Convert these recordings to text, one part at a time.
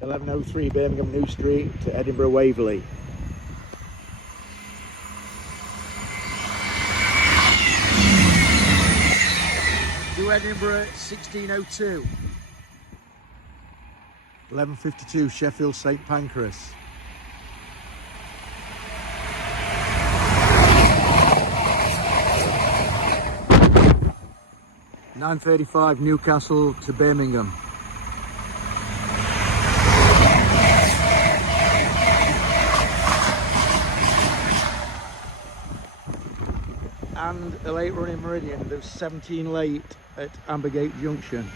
1103 Birmingham New Street to Edinburgh Waverley. To Edinburgh 1602. 1152 Sheffield St Pancras. (9:35) Newcastle to Birmingham. And a late running Meridian, there's 17 late at Ambergate Junction.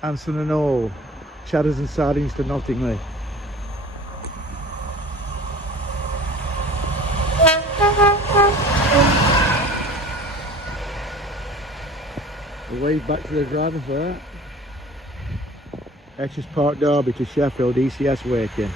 HANSON and all, Chadders and Sardines to Nottingley. A wave back to the driver for that. Etches Park Derby to Sheffield, ECS Waking.